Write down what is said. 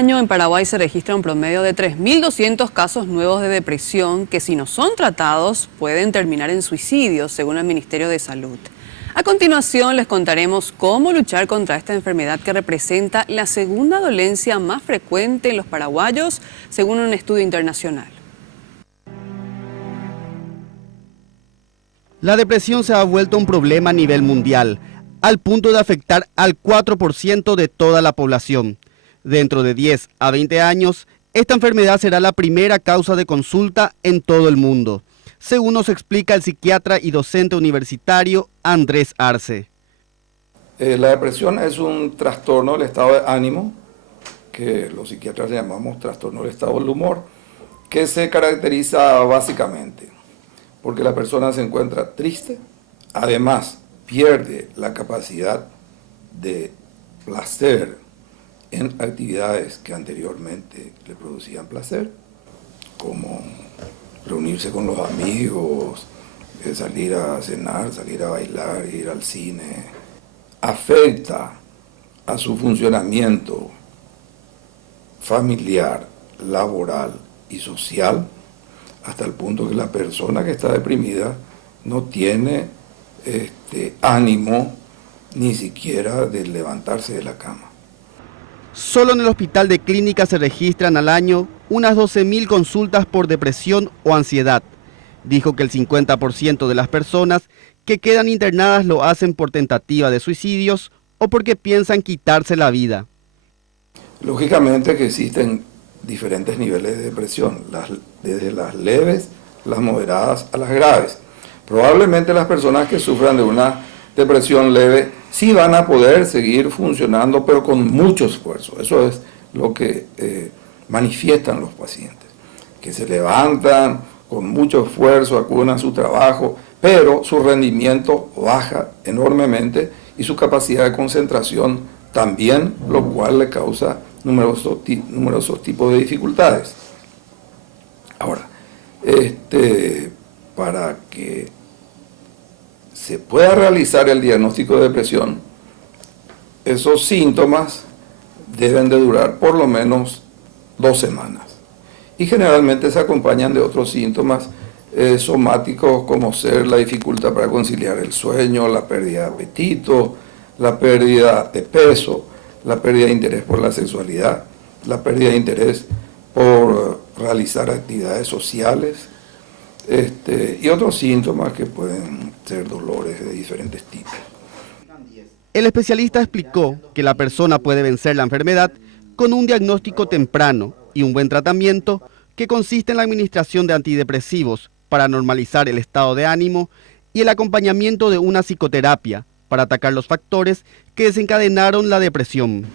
año en Paraguay se registra un promedio de 3.200 casos nuevos de depresión que, si no son tratados, pueden terminar en suicidio, según el Ministerio de Salud. A continuación les contaremos cómo luchar contra esta enfermedad que representa la segunda dolencia más frecuente en los paraguayos, según un estudio internacional. La depresión se ha vuelto un problema a nivel mundial, al punto de afectar al 4% de toda la población. Dentro de 10 a 20 años, esta enfermedad será la primera causa de consulta en todo el mundo, según nos explica el psiquiatra y docente universitario Andrés Arce. La depresión es un trastorno del estado de ánimo, que los psiquiatras le llamamos trastorno del estado del humor, que se caracteriza básicamente porque la persona se encuentra triste, además pierde la capacidad de placer en actividades que anteriormente le producían placer, como reunirse con los amigos, salir a cenar, salir a bailar, ir al cine. Afecta a su funcionamiento familiar, laboral y social, hasta el punto que la persona que está deprimida no tiene ánimo ni siquiera de levantarse de la cama. Solo en el Hospital de Clínicas se registran al año unas 12.000 consultas por depresión o ansiedad. Dijo que el 50% de las personas que quedan internadas lo hacen por tentativa de suicidios o porque piensan quitarse la vida. Lógicamente que existen diferentes niveles de depresión, desde las leves, las moderadas a las graves. Probablemente las personas que sufran de una depresión leve sí van a poder seguir funcionando, pero con mucho esfuerzo. Eso es lo que manifiestan los pacientes, que se levantan con mucho esfuerzo, acuden a su trabajo, pero su rendimiento baja enormemente y su capacidad de concentración también, lo cual le causa numerosos tipos de dificultades. Ahora, para que se pueda realizar el diagnóstico de depresión, esos síntomas deben de durar por lo menos 2 semanas. Y generalmente se acompañan de otros síntomas somáticos, como ser la dificultad para conciliar el sueño, la pérdida de apetito, la pérdida de peso, la pérdida de interés por la sexualidad, la pérdida de interés por realizar actividades sociales, y otros síntomas que pueden ser dolores de diferentes tipos. El especialista explicó que la persona puede vencer la enfermedad con un diagnóstico temprano y un buen tratamiento que consiste en la administración de antidepresivos para normalizar el estado de ánimo y el acompañamiento de una psicoterapia para atacar los factores que desencadenaron la depresión.